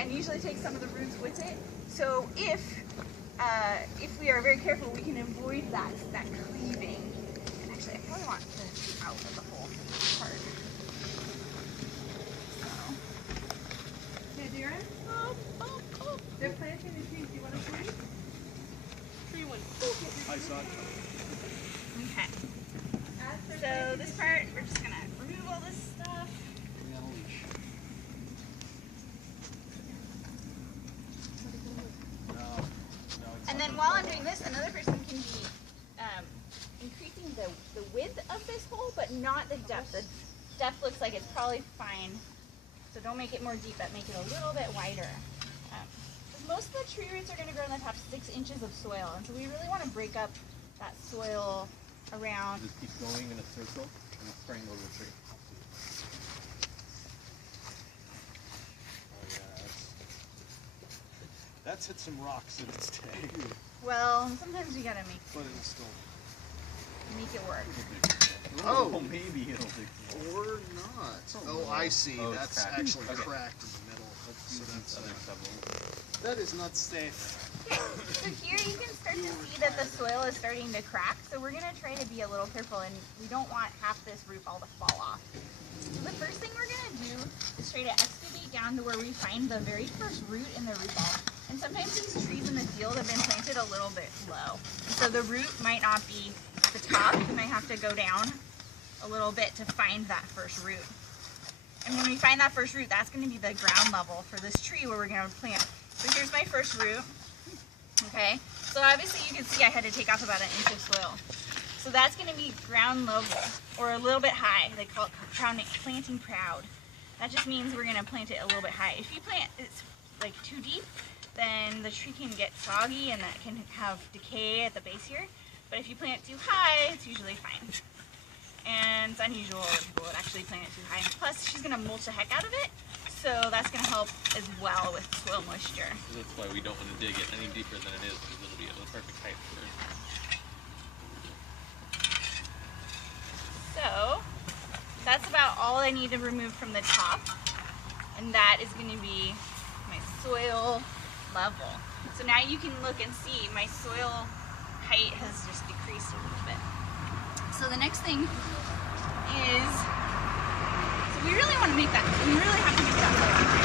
and usually takes some of the roots with it. So if we are very careful, we can avoid that cleaving. And actually, I probably want this out of the whole part. So, hey, Darren? They're planting the trees. Do you want to see? Tree one. I saw it. Okay. So this part, we're just gonna remove all this stuff. And then while I'm doing this, another person can be increasing the width of this hole, but not the depth. The depth looks like it's probably fine. So don't make it more deep, but make it a little bit wider. Most of the tree roots are going to grow in the top 6 inches of soil, and so we really want to break up that soil around. Just keep going in a circle and strangle the tree. Oh yeah, that's hit some rocks in its day. Well, sometimes you gotta But it'll still make it work. Oh, maybe it'll fix it. Or not. Oh, I see. Oh, that's cracked. actually Okay. cracked in the middle. So that's other stuff. that is not safe. So here you can start to see that the soil is starting to crack. So we're gonna try to be a little careful, and we don't want half this root ball to fall off. So the first thing we're gonna do is try to excavate down to where we find the very first root in the root ball. And sometimes these trees in the field have been planted a little bit low. And so the root might not be at the top. You might have to go down a little bit to find that first root. And when we find that first root, that's going to be the ground level for this tree where we're going to plant. So here's my first root. Okay, so obviously you can see I had to take off about 1 inch of soil. So that's going to be ground level, or a little bit high. They call it planting proud. That just means we're going to plant it a little bit high. If you plant it like too deep, then the tree can get soggy and that can have decay at the base here. But if you plant too high, it's usually fine. And it's unusual that people would actually plant it too high. Plus, she's going to mulch the heck out of it, so that's going to help as well with soil moisture. So that's why we don't want to dig it any deeper than it is, because it'll be at the perfect height for it. So, that's about all I need to remove from the top. And that is going to be my soil level. So now you can look and see my soil height has just decreased a little bit. So the next thing is, so we really want to make that, we really have to make that soil.